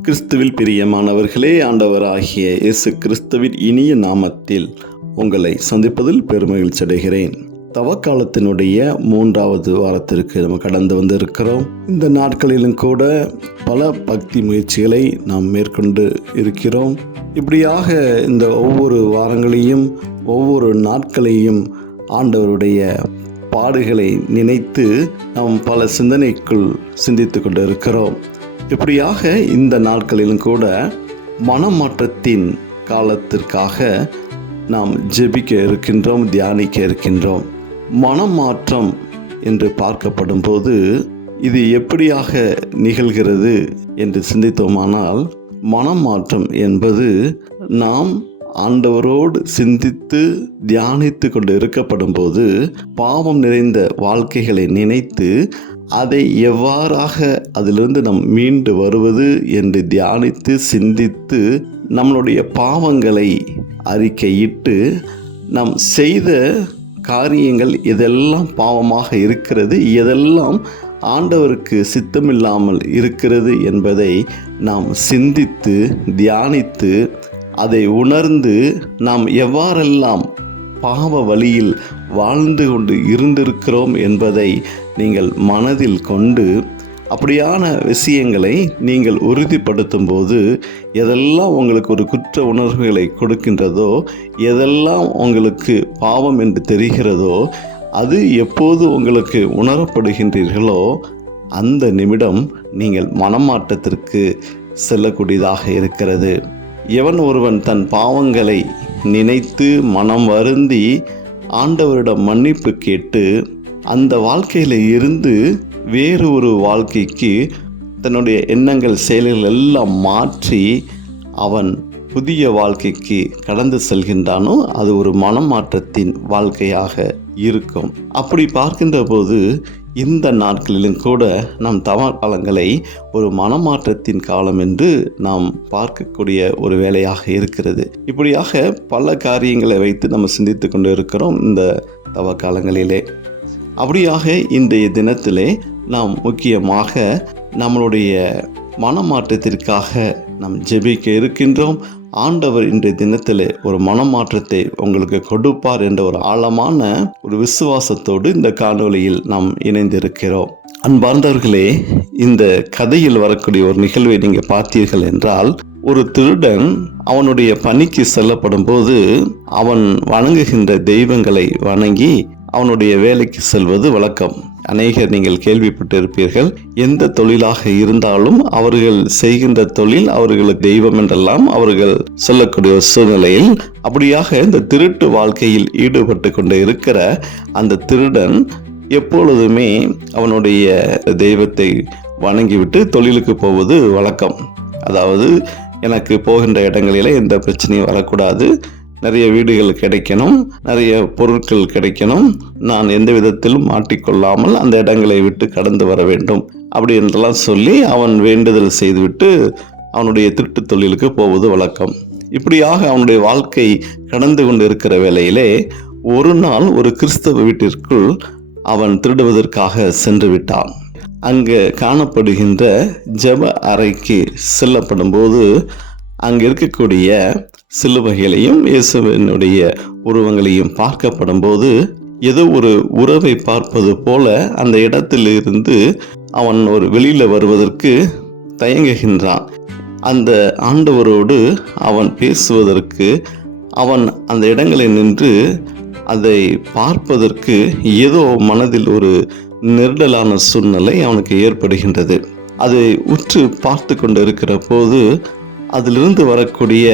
கிறிஸ்துவில் பிரியமானவர்களே, ஆண்டவராகிய இயேசு கிறிஸ்துவின் இனிய நாமத்தில் உங்களை சந்திப்பதில் பெருமகிழ்ச்சி அடைகிறேன். தவக்காலத்தினுடைய 3வது வாரத்திற்கு நம்ம கடந்து வந்திருக்கிறோம். இந்த நாட்களிலும் கூட பல பக்தி முயற்சிகளை நாம் மேற்கொண்டு இருக்கிறோம். இப்படியாக இந்த ஒவ்வொரு வாரங்களையும் ஒவ்வொரு நாட்களையும் ஆண்டவருடைய பாடுகளை நினைத்து நாம் பல சிந்தனைக்குள் சிந்தித்து கொண்டு இருக்கிறோம். இப்படியாக இந்த நாட்களிலும் கூட மனமாற்றத்தின் காலத்திற்காக நாம் ஜெபிக்க இருக்கின்றோம், தியானிக்க இருக்கின்றோம். மனமாற்றம் என்று பார்க்கப்படும் போது இது எப்படியாக நிகழ்கிறது என்று சிந்தித்தோமானால், மனமாற்றம் என்பது நாம் ஆண்டவரோடு சிந்தித்து தியானித்து கொண்டு இருக்கப்படும் போது பாவம் நிறைந்த வாழ்க்கைகளை நினைத்து அதை எவ்வாறாக அதிலிருந்து நாம் மீண்டு வருவது என்று தியானித்து சிந்தித்து நம்மளுடைய பாவங்களை அறிக்கையிட்டு நாம் செய்த காரியங்கள் எதெல்லாம் பாவமாக இருக்கிறது, எதெல்லாம் ஆண்டவருக்கு சித்தமில்லாமல் இருக்கிறது என்பதை நாம் சிந்தித்து தியானித்து அதை உணர்ந்து நாம் எவ்வாறெல்லாம் பாவ வழியில் வாழ்ந்து கொண்டு இருந்திருக்கிறோம் என்பதை நீங்கள் மனதில் கொண்டு அப்படியான விஷயங்களை நீங்கள் உறுதிப்படுத்தும் போது எதெல்லாம் உங்களுக்கு ஒரு குற்ற உணர்வுகளை கொடுக்கின்றதோ, எதெல்லாம் உங்களுக்கு பாவம் என்று தெரிகிறதோ, அது எப்போது உங்களுக்கு உணரப்படுகின்றீர்களோ அந்த நிமிடம் நீங்கள் மனமாற்றத்திற்கு செல்லக்கூடியதாக இருக்கிறது. எவன் ஒருவன் தன் பாவங்களை நினைத்து மனம் வருந்தி ஆண்டவரிடம் மன்னிப்பு கேட்டு அந்த வாழ்க்கையில் இருந்து வேறு ஒரு வாழ்க்கைக்கு தன்னுடைய எண்ணங்கள் செயல்கள் எல்லாம் மாற்றி அவன் புதிய வாழ்க்கைக்கு கடந்து செல்கின்றானோ அது ஒரு மனமாற்றத்தின் வாழ்க்கையாக இருக்கும். அப்படி பார்க்கின்ற போது இந்த நாட்களிலும் கூட நம் தவ காலங்களை ஒரு மனமாற்றத்தின் காலம் என்று நாம் பார்க்கக்கூடிய ஒரு வேலையாக இருக்கிறது. இப்படியாக பல காரியங்களை வைத்து நம்ம சிந்தித்து கொண்டு இருக்கிறோம் இந்த தவ காலங்களிலே. அப்படியாக இன்றைய தினத்திலே நாம் முக்கியமாக நம்மளுடைய மனமாற்றத்திற்காக நாம் ஜெபிக்க இருக்கின்றோம். ஆண்டவர் இன்றைய தினத்தில் ஒரு மனமாற்றத்தை உங்களுக்கு கொடுப்பார் என்ற ஒரு ஆழமான ஒரு விசுவாசத்தோடு இந்த காணொளியில் நாம் இணைந்திருக்கிறோம். அன்பார்ந்தவர்களே, இந்த கதையில் வரக்கூடிய ஒரு நிகழ்வை நீங்கள் பார்த்தீர்கள் என்றால், ஒரு திருடன் அவனுடைய பணிக்கு செல்லப்படும் போது அவன் வணங்குகின்ற தெய்வங்களை வணங்கி அவனுடைய வேலைக்கு செல்வது வழக்கம். அநேகர் நீங்கள் கேள்விப்பட்டிருப்பீர்கள். எந்த தொழிலாக இருந்தாலும் அவர்கள் செய்கின்ற தொழில் அவர்களுக்கு தெய்வம் என்றெல்லாம் அவர்கள் சொல்லக்கூடிய சூழ்நிலையில், அப்படியாக இந்த திருட்டு வாழ்க்கையில் ஈடுபட்டு கொண்டு இருக்கிற அந்த திருடன் எப்பொழுதுமே அவனுடைய தெய்வத்தை வணங்கிவிட்டு தொழிலுக்கு போவது வழக்கம். அதாவது, எனக்கு போகின்ற இடங்களில் எந்த பிரச்சனையும் வரக்கூடாது, நிறைய வீடுகள் கிடைக்கணும், நிறைய பொருட்கள் கிடைக்கணும், நான் எந்த விதத்திலும் மாட்டிக்கொள்ளாமல் அந்த இடங்களை விட்டு கடந்து வர வேண்டும் அப்படி என்றெல்லாம் சொல்லி அவன் வேண்டுதல் செய்துவிட்டு அவனுடைய திருட்டு தொழிலுக்கு போவது வழக்கம். இப்படியாக அவனுடைய வாழ்க்கை கடந்து கொண்டு இருக்கிற வேளையிலே ஒரு நாள் ஒரு கிறிஸ்தவ வீட்டிற்குள் அவன் திருடுவதற்காக சென்று விட்டான். அங்கு காணப்படுகின்ற ஜெப அறைக்கு செல்லப்படும் போது அங்கு இருக்கக்கூடிய சிலுவைகளையும் இயேசுவினுடைய உருவங்களையும் பார்க்கப்படும் போது ஏதோ ஒரு உறவை பார்ப்பது போல அந்த இடத்திலிருந்து அவன் ஒரு வெளியில் வருவதற்கு தயங்குகின்றான். அந்த ஆண்டவரோடு அவன் பேசுவதற்கு அவன் அந்த இடங்களில் நின்று அதை பார்ப்பதற்கு ஏதோ மனதில் ஒரு நெருடலான சூழ்நிலை அவனுக்கு ஏற்படுகின்றது. அதை உற்று பார்த்து கொண்டு இருக்கிற போது அதிலிருந்து வரக்கூடிய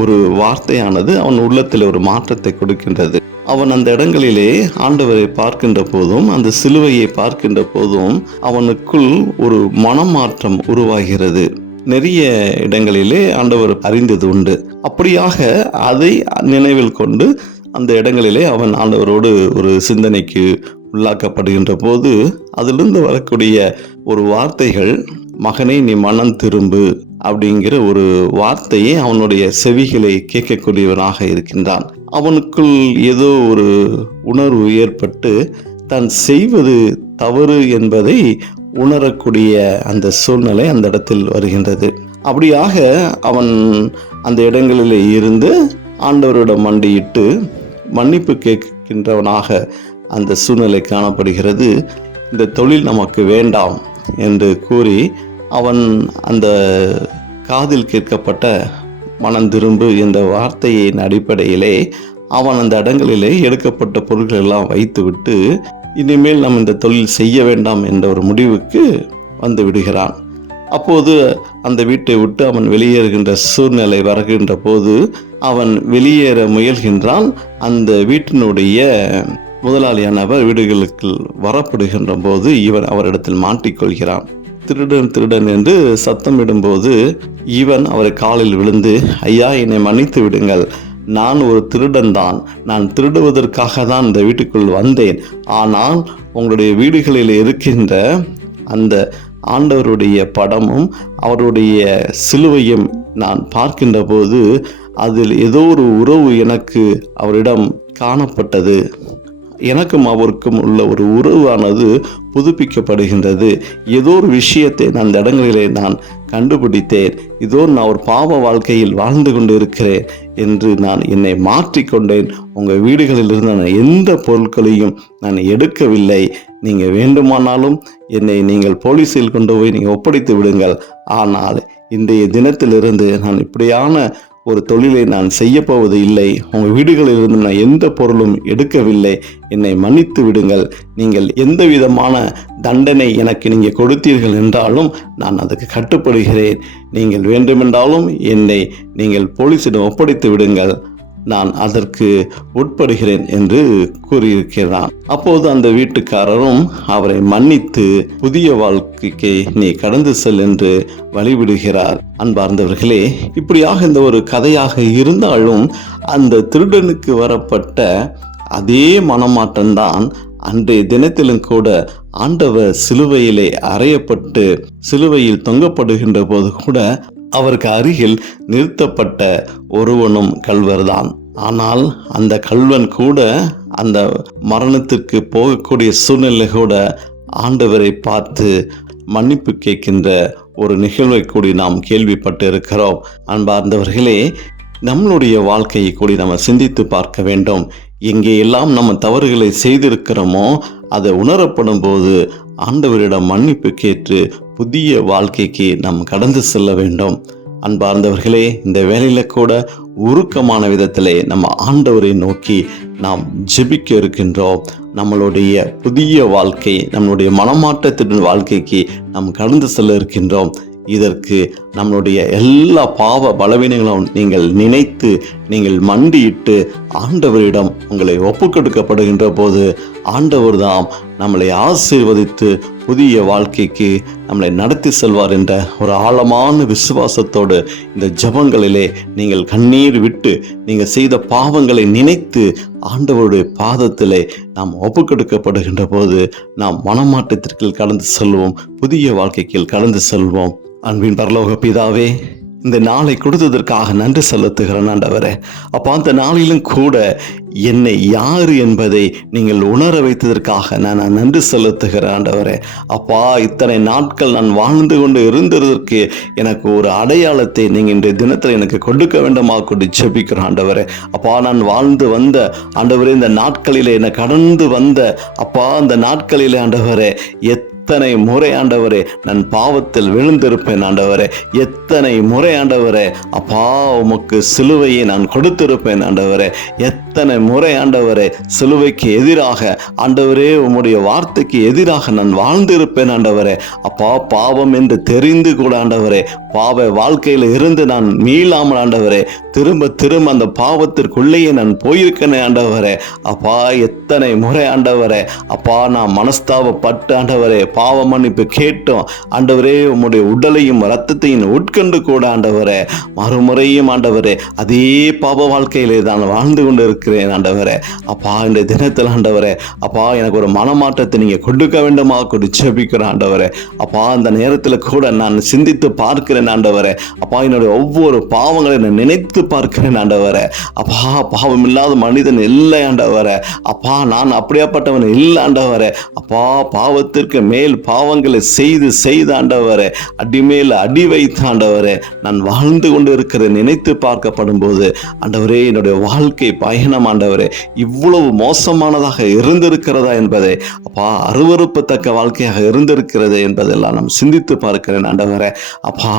ஒரு வார்த்தையானது அவன் உள்ளத்தில் ஒரு மாற்றத்தை கொடுக்கின்றது. அவன் அந்த இடங்களிலே ஆண்டவரை பார்க்கின்ற போதும் அந்த சிலுவையை பார்க்கின்ற போதும் அவனுக்குள் ஒரு மனமாற்றம் உருவாகிறது. நிறைய இடங்களிலே ஆண்டவர் அறிந்தது உண்டு. அப்படியாக அதை நினைவில் கொண்டு அந்த இடங்களிலே அவன் ஆண்டவரோடு ஒரு சிந்தனைக்கு உள்ளாக்கப்படுகின்ற போது அதிலிருந்து வரக்கூடிய ஒரு வார்த்தைகள், மகனே நீ மனம் திரும்பு அப்படிங்கிற ஒரு வார்த்தையை அவனுடைய செவிகளை கேட்கக்கூடியவனாக இருக்கின்றான். அவனுக்குள் ஏதோ ஒரு உணர்வு ஏற்பட்டு தான் செய்வது தவறு என்பதை உணரக்கூடிய அந்த சூழ்நிலை அந்த இடத்தில் வருகின்றது. அப்படியாக அவன் அந்த இடங்களிலே இருந்து ஆண்டவரிடம் மண்டியிட்டு மன்னிப்பு கேட்கின்றவனாக அந்த சூழ்நிலை காணப்படுகிறது. இந்த தொழில் நமக்கு வேண்டாம் என்று கூறி அவன் அந்த காதில் கேட்கப்பட்ட மனம் திரும்பு என்ற வார்த்தையின் அடிப்படையிலே அவன் அந்த இடங்களிலே எடுக்கப்பட்ட பொருட்கள் எல்லாம் வைத்துவிட்டு இனிமேல் நாம் இந்த தொழில் செய்ய வேண்டாம் என்ற ஒரு முடிவுக்கு வந்து விடுகிறான். அப்போது அந்த வீட்டை விட்டு அவன் வெளியேறுகின்ற சூழ்நிலை வருகின்ற போது அவன் வெளியேற முயல்கின்றான். அந்த வீட்டினுடைய முதலாளியானவர் வீடுகளுக்கு வரப்படுகின்ற போது இவன் அவரிடத்தில் மாட்டிக்கொள்கிறான். திருடன் திருடன் என்று சத்தமிடும்போது இவன் அவரை காலில் விழுந்து, ஐயா, என்னை மன்னித்து விடுங்கள், நான் ஒரு திருடன் தான், நான் திருடுவதற்காக தான் இந்த வீட்டுக்குள் வந்தேன். ஆனால் உங்களுடைய வீடுகளில் இருக்கின்ற அந்த ஆண்டவருடைய படமும் அவருடைய சிலுவையும் நான் பார்க்கின்ற போது அதில் ஏதோ ஒரு உறவு எனக்கு அவரிடம் காணப்பட்டது. எனக்கும் அவருக்கும் உள்ள ஒரு உறவானது புதுப்பிக்கப்படுகின்றது. ஏதோ ஒரு விஷயத்தை நான் அந்த இடங்களிலே நான் கண்டுபிடித்தேன். இதோ நான் ஒரு பாவ வாழ்க்கையில் வாழ்ந்து கொண்டு இருக்கிறேன் என்று நான் என்னை மாற்றிக்கொண்டேன். உங்கள் வீடுகளிலிருந்து நான் எந்த பொருட்களையும் நான் எடுக்கவில்லை. நீங்கள் வேண்டுமானாலும் என்னை நீங்கள் போலீஸில் கொண்டு போய் நீங்கள் ஒப்படைத்து விடுங்கள். ஆனால் இன்றைய தினத்திலிருந்து நான் இப்படியான ஒரு தொழிலை நான் செய்ய போவது இல்லை. உங்கள் வீடுகளிலிருந்து நான் எந்த பொருளும் எடுக்கவில்லை. என்னை மன்னித்து விடுங்கள். நீங்கள் எந்த விதமான தண்டனை எனக்கு நீங்கள் கொடுத்தீர்கள் என்றாலும் நான் அதுக்கு கட்டுப்படுகிறேன். நீங்கள் வேண்டுமென்றாலும் என்னை நீங்கள் போலீசிடம் ஒப்படைத்து விடுங்கள், நான் அதற்கு உட்படுகிறேன் என்று கூறியிருக்கிறான். அப்போது அந்த வீட்டுக்காரரும் அவரை மன்னித்து புதிய வாழ்க்கைக்கு நீ கடந்து செல் என்று வழிவிடுகிறார். அன்பார்ந்தவர்களே, இப்படியாக இந்த ஒரு கதையாக இருந்தாலும் அந்த திருடனுக்கு வரப்பட்ட அதே மனமாற்றம்தான் அன்றைய தினத்திலும் கூட ஆண்டவர் சிலுவையிலே அறையப்பட்டு சிலுவையில் தொங்கப்படுகின்ற போது கூட அவருக்கு அருகில் நிறுத்தப்பட்ட ஒருவனும் கள்வர்தான். ஆனால் அந்த கள்வன் கூட அந்த மரணத்திற்கு போகக்கூடிய சூழ்நிலை கூட ஆண்டவரை பார்த்து மன்னிப்பு கேட்கின்ற ஒரு நிகழ்வை கூடி நாம் கேள்விப்பட்டு இருக்கிறோம். அன்பார்ந்தவர்களே, நம்மளுடைய வாழ்க்கையை கூடி நம்ம சிந்தித்து பார்க்க வேண்டும். எங்கே எல்லாம் நம்ம தவறுகளை செய்திருக்கிறோமோ அதை உணரப்படும் போது ஆண்டவரிடம் மன்னிப்பு கேட்டு புதிய வாழ்க்கைக்கு நாம் கடந்து செல்ல வேண்டும். அன்பார்ந்தவர்களே, இந்த வேலையில கூட உருக்கமான விதத்திலே நம்ம ஆண்டவரை நோக்கி நாம் ஜெபிக்க இருக்கின்றோம். நம்மளுடைய புதிய வாழ்க்கை, நம்மளுடைய மனமாற்றத்தின் வாழ்க்கைக்கு நாம் கடந்து செல்ல இருக்கின்றோம். இதற்கு நம்மளுடைய எல்லா பாவ பலவீனங்களும் நீங்கள் நினைத்து நீங்கள் மண்டியிட்டு ஆண்டவரிடம் உங்களை ஒப்புக்கொடுக்கப்படுகின்ற போது ஆண்டவர் தாம் நம்மளை ஆசீர்வதித்து புதிய வாழ்க்கைக்கு நம்மளை நடத்தி செல்வார் என்ற ஒரு ஆழமான விசுவாசத்தோடு இந்த ஜெபங்களிலே நீங்கள் கண்ணீர் விட்டு நீங்கள் செய்த பாவங்களை நினைத்து ஆண்டவருடைய பாதத்திலே நாம் ஒப்புக்கொடுக்கப்படுகின்ற போது நாம் மனமாற்றத்திற்கு கடந்து செல்வோம், புதிய வாழ்க்கைக்கு கடந்து செல்வோம். அன்பின் பரலோக பிதாவே, இந்த நாளை கொடுத்ததற்காக நன்றி செலுத்துகிறேன் ஆண்டவரே. அப்போ அந்த நாளிலும் கூட என்னை யார் என்பதை நீங்கள் உணர வைத்ததற்காக நான் நன்றி செலுத்துகிறேன் ஆண்டவரே. அப்பா, இத்தனை நாட்கள் நான் வாழ்ந்து கொண்டு இருந்ததற்கு எனக்கு ஒரு அடையாளத்தை நீங்கள் இன்றைய தினத்தில் எனக்கு கொடுக்க வேண்டுமா கொண்டு ஜெபிக்கிறேன் ஆண்டவரே. அப்பா, நான் வாழ்ந்து வந்த ஆண்டவரே இந்த நாட்களிலே என்னை கடந்து வந்த அப்பா அந்த நாட்களிலே ஆண்டவரே எத்தனை முறை ஆண்டவரே நான் பாவத்தில் விழுந்திருப்பேன் ஆண்டவரே. எத்தனை முறை ஆண்டவரே அப்பா உமக்கு சிலுவையை நான் கொடுத்திருப்பேன் ஆண்டவரே. எத்தனை முறை ஆண்டவரே சிலுவைக்கு எதிராக ஆண்டவரே உம்முடைய வார்த்தைக்கு எதிராக நான் வாழ்ந்திருப்பேன் ஆண்டவரே. அப்பா, பாவம் என்று தெரிந்து கூட ஆண்டவரே பாவ வாழ்க்கையில் இருந்து நான் மீளாமல் ஆண்டவரே திரும்ப திரும்ப அந்த பாவத்திற்குள்ளேயே நான் போயிருக்கேனே ஆண்டவரே. அப்பா, எத்தனை முறை ஆண்டவரே அப்பா நான் மனஸ்தாபப்பட்டு ஆண்டவரே பாவ மன்னிப்பு கேட்டோம் ஆண்டவரே. உம்முடைய உடலையும் இரத்தத்தையும் உட்கொண்டு கூட ஆண்டவரே மறுமுறையும் ஆண்டவரே அதே பாவ வாழ்க்கையிலே தான் வாழ்ந்து கொண்டு இருக்கிறேன் ஆண்டவரே. அப்பா, இந்த தினத்தில் ஆண்டவரே அப்பா எனக்கு ஒரு மனமாற்றத்தை நீங்க கொடுக்க வேண்டுமா கொண்டு ஜெபிக்கிறேன் ஆண்டவரே. அப்பா, அந்த நேரத்தில் கூட நான் சிந்தித்து பார்க்கிறேன் ஆண்டவரே. அப்பா, என்னுடைய ஒவ்வொரு பாவங்களை நான் நினைத்து பார்க்கிறேன் ஆண்டவரே. அப்பா, பாவம் இல்லாத மனிதன் இல்லை ஆண்டவரே. அப்பா, நான் அப்படியாப்பட்டவன் இல்லை ஆண்டவரே. அப்பா, பாவத்திற்கு மேல் பாவங்களை செய்து ஆண்டவரே, அடிமேல் அடி வைத்த ஆண்டவரே, நான் வாழ்ந்து கொண்டு இருக்கிற நினைத்து பார்க்கப்படும் போது ஆண்டவரே, என்னுடைய வாழ்க்கை பயணம் ஆண்டவரே இவ்வளவு மோசமானதாக இருந்திருக்கிறதா என்பதை, அப்பா, அருவருப்பத்தக்க வாழ்க்கையாக இருந்திருக்கிறது என்பதெல்லாம் நாம் சிந்தித்து பார்க்கிறேன் ஆண்டவரே. அப்பா,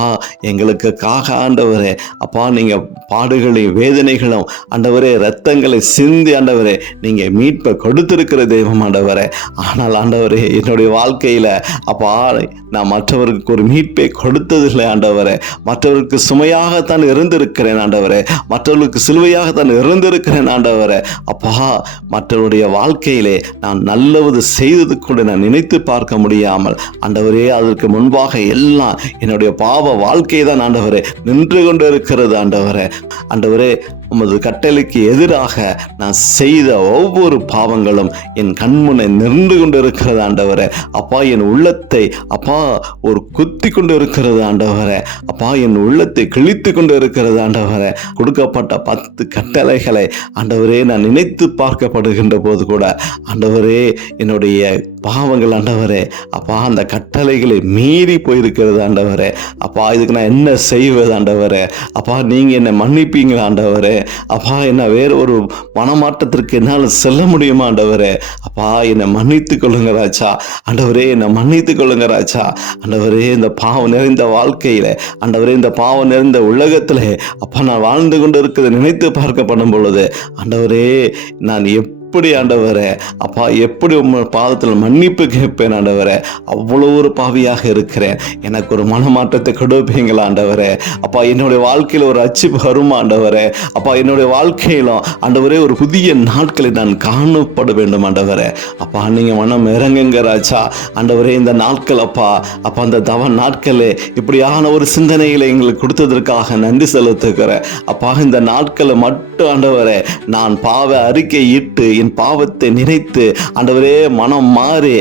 எங்களுக்காக ஆண்டவரே, அப்பா, நீங்க பாடுகளையும் வேதனைகளும் ஆண்டவரே இரத்தங்களை சிந்தி ஆண்டவரே நீங்க மீட்பை கொடுத்திருக்கிற தெய்வம் ஆண்டவரே. ஆனால் ஆண்டவரே, என்னுடைய வாழ்க்கையில அப்பா நான் மற்றவருக்கு ஒரு மீட்பை கொடுத்ததில்லை ஆண்டவரே. மற்றவருக்கு சுமையாகத்தான் இருந்திருக்கிறேன் ஆண்டவரே. மற்றவர்களுக்கு சிலுவையாகத்தான் இருந்திருக்கிறேன் ஆண்டவரே. அப்பா, மற்றவருடைய வாழ்க்கையிலே நான் நல்லவது செய்தது கூட நான் நினைத்து பார்க்க முடியாமல் ஆண்டவரே, அதற்கு முன்பாக எல்லாம் என்னுடைய பாவ வாழ்க்கை தான் ஆண்டவரே நின்று கொண்டு இருக்கிறது ஆண்டவரே. ஆண்டவரே, உமது கட்டளைக்கு எதிராக நான் செய்த ஒவ்வொரு பாவங்களும் என் கண்முனை நின்று கொண்டு இருக்கிறது ஆண்டவரே. அப்பா, என் உள்ளத்தை அப்பா ஒரு குத்தி கொண்டு இருக்கிறது ஆண்டவரே. அப்பா, என் உள்ளத்தை கிழித்து கொண்டு இருக்கிறது ஆண்டவரே. கொடுக்கப்பட்ட 10 கட்டளைகளை ஆண்டவரே நான் நினைத்து பார்க்கப்படுகின்ற போது கூட ஆண்டவரே, என்னுடைய பாவங்கள் ஆண்டவரே அப்பா அந்த கட்டளைகளை மீறி போயிருக்கிறது ஆண்டவரே. அப்பா, இதுக்கு நான் என்ன செய்வது ஆண்டவரே? அப்பா, நீங்க என்னை மன்னிப்பீங்களா ஆண்டவரே? அப்பா, என்ன வேற ஒரு மனமாற்றத்திற்கு என்னால் செல்ல முடியுமா ஆண்டவரே? அப்பா, என்னை மன்னித்து கொள்ளுங்க ராஜா. ஆண்டவரே, என்னை மன்னித்து கொள்ளுங்க ராஜா. ஆண்டவரே, இந்த பாவம் நிறைந்த வாழ்க்கையில ஆண்டவரே, இந்த பாவம் நிறைந்த உலகத்துல அப்பா நான் வாழ்ந்து கொண்டு இருக்கிறத நினைத்து பார்க்கப்படும் பொழுது ஆண்டவரே, நான் எப்படி ஆண்டவரே அப்பா எப்படி உங்க பாதத்தில் மன்னிப்பு கேட்பேன் ஆண்டவரே. அவ்வளோ ஒரு பாவியாக இருக்கிறேன். எனக்கு ஒரு மனமாற்றத்தை கொடுப்பீங்களா ஆண்டவரே? அப்பா, என்னுடைய வாழ்க்கையில் ஒரு அச்சிப்பு வருமா ஆண்டவரே? அப்பா, என்னுடைய வாழ்க்கையிலும் ஆண்டவரே ஒரு புதிய நாட்களை நான் காணப்பட வேண்டும் ஆண்டவரே. அப்பா, நீங்க மனம் இறங்குங்க ராஜா. ஆண்டவரே, இந்த நாட்கள் அப்பா அந்த தவ நாட்களே இப்படியான ஒரு சிந்தனைகளை எங்களுக்கு கொடுத்ததற்காக நன்றி செலுத்துக்கிறேன். அப்பா, இந்த நாட்களை மட்டும் ஆண்டவரே நான் பாவ அறிக்கை இட்டு என் பாவத்தை நினைத்து ஆண்டவரே மனம் மாறி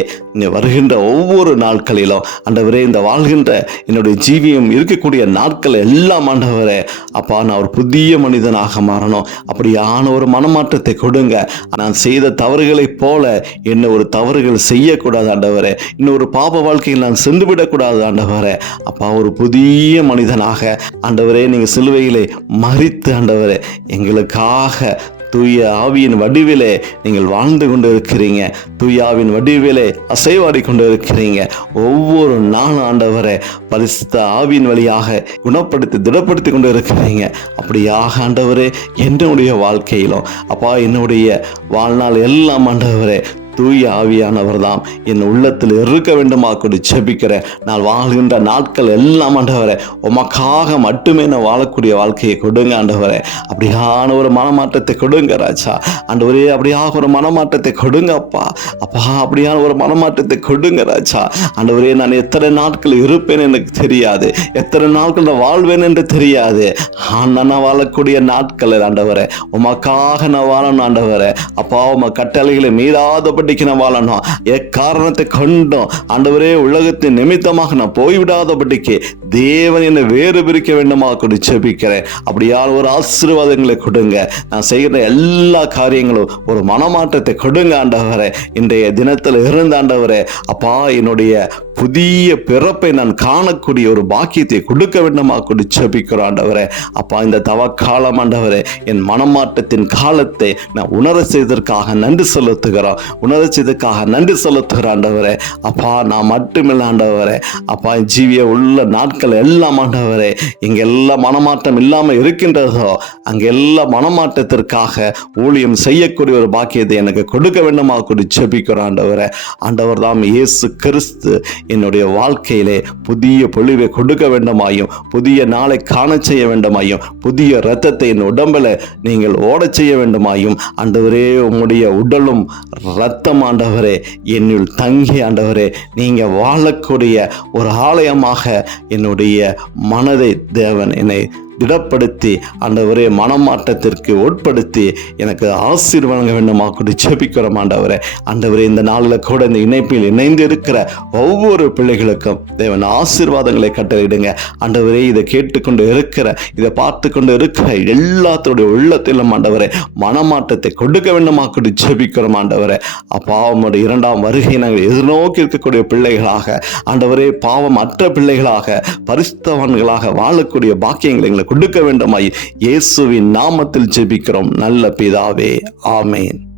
வருகின்ற ஒவ்வொரு நாட்களிலும் ஆண்டவரே இந்த வாழ்கின்ற என்னுடைய ஜீவியம் இருக்கக்கூடிய நாட்கள் எல்லாம் ஆண்டவரே அப்பா நான் ஒரு புதிய மனிதனாக மாறணும். அப்படியான ஒரு மனமாற்றத்தை கொடுங்க. நான் செய்த தவறுகளைப் போல என்ன ஒரு தவறுகள் செய்யக்கூடாது ஆண்டவரே. இன்னொரு பாப வாழ்க்கையில் நான் சென்று விடக்கூடாது ஆண்டவரே. அப்பா, ஒரு புதிய மனிதனாக ஆண்டவரே நீங்க சிலுவையிலே மரித்து ஆண்டவரே எங்களுக்காக தூய ஆவியின் வடிவிலே நீங்கள் வாழ்ந்து கொண்டு இருக்கிறீங்க. தூய ஆவியின் வடிவிலே அசைவாடி கொண்டு இருக்கிறீங்க. ஒவ்வொரு நாளும் ஆண்டவரை பரிசுத்த ஆவியின் வழியாக குணப்படுத்தி திடப்படுத்தி கொண்டு இருக்கிறீங்க. அப்படியாக ஆண்டவரே என்னுடைய வாழ்க்கையிலும் அப்பா என்னுடைய வாழ்நாள் எல்லாம் ஆண்டவரே தூய ஆவியானவர் தான் என் உள்ளத்தில் இருக்க வேண்டுமா கூட ஜெபிக்கிறேன். நான் வாழ்கின்ற நாட்கள் எல்லாம் ஆண்டவரே உமக்காக மட்டுமே நான் வாழக்கூடிய வாழ்க்கையை கொடுங்க ஆண்டவரே. அப்படியான ஒரு மனமாற்றத்தை கொடுங்க ராஜா. ஆண்டவரே, அப்படியாக ஒரு மனமாற்றத்தை கொடுங்க அப்பா. அப்படியான ஒரு மனமாற்றத்தை கொடுங்க ராஜா. ஆண்டவரே, நான் எத்தனை நாட்கள் இருப்பேன் எனக்கு தெரியாது, எத்தனை நாட்கள் நான் வாழ்வேன் என்று தெரியாது. நான் வாழக்கூடிய நாட்கள் ஆண்டவரே உமக்காக நான் வாழணும் ஆண்டவரே. அப்பா, உம கட்டளைகளை மீறாத நான் வாழணும். எக்காரணத்தை கொண்டும் ஆண்டவரே உலகத்தின் நிமித்தமாக நான் போய்விடாதபடிக்கு தேவன் என்னை வேறு பிரிக்க வேண்டுமா கூட ஜெபிக்கிறேன். அப்படியால் ஒரு ஆசீர்வாதங்களை கொடுங்க. நான் செய்கிற எல்லா காரியங்களும் ஒரு மனமாற்றத்தை கொடுங்க ஆண்டவரே. இன்றைய தினத்தில் இருந்த ஆண்டவரே அப்பா என்னுடைய புதிய பிறப்பை நான் காணக்கூடிய ஒரு பாக்கியத்தை கொடுக்க வேண்டுமா கூட ஜெபிக்கிறோம் ஆண்டவரே. அப்பா, இந்த தவக்காலம் ஆண்டவரே என் மனமாற்றத்தின் காலத்தை நான் உணர செய்ததற்காக நன்றி செலுத்துகிறோம். உணர்ச்சியதுக்காக நன்றி செலுத்துகிற ஆண்டவரே. அப்பா, நான் மட்டுமில்லை ஆண்டவரே அப்பா ஜீவிய உள்ள நாட்கள் எல்லாம் ஆண்டவரே எங்கெல்லாம் மனமாற்றம் இல்லாமல் இருக்கின்றதோ அங்கெல்லாம் மனமாற்றத்திற்காக ஊழியம் செய்யக்கூடிய ஒரு பாக்கியத்தை எனக்கு கொடுக்க வேண்டுமா கூட ஜெபிக்கிறோம் ஆண்டவரே. ஆண்டவர் தாம் இயேசு கிறிஸ்து என்னுடைய வாழ்க்கையிலே புதிய பொழிவை கொடுக்க வேண்டுமாயும், புதிய நாளை காண செய்ய வேண்டுமாயும், புதிய இரத்தத்தை என் உடம்பில் நீங்கள் ஓடச் செய்ய வேண்டுமாயும் ஆண்டவரே உம்முடைய உடலும் இரத்தம் ஆண்டவரே என்னுள் தங்கி ஆண்டவரே நீங்க வாழக்கூடிய ஒரு ஆலயமாக என்னுடைய மனதை தேவன் என்னை திடப்படுத்தி ஆண்டவரே மனமாற்றத்திற்கு உட்படுத்தி எனக்கு ஆசீர்வதிக்க வேண்டுமா கூட ஜெபிக்கிறோம் ஆண்டவரே. ஆண்டவரே, இந்த நாளில் கூட இந்த இணைப்பில் இணைந்து இருக்கிற ஒவ்வொரு பிள்ளைகளுக்கும் தேவன் ஆசீர்வாதங்களை கட்டளையிடுங்க ஆண்டவரே. இதை கேட்டுக்கொண்டு இருக்கிற, இதை பார்த்து கொண்டு இருக்கிற எல்லாத்துடைய உள்ளத்திலும் ஆண்டவரே மனமாற்றத்தை கொடுக்க வேண்டுமா கூட ஜெபிக்கிறோம் ஆண்டவரே. பாவமுடைய இரண்டாம் வருகை நாங்கள் எதிர்நோக்கி இருக்கக்கூடிய பிள்ளைகளாக ஆண்டவரே, பாவம் அற்ற பிள்ளைகளாக பரிசுத்தவான்களாக வாழக்கூடிய பாக்கியங்களை எங்களை கொடுக்க வேண்டுமாய் இயேசுவின் நாமத்தில் ஜெபிக்கிறோம் நல்ல பிதாவே. ஆமென்.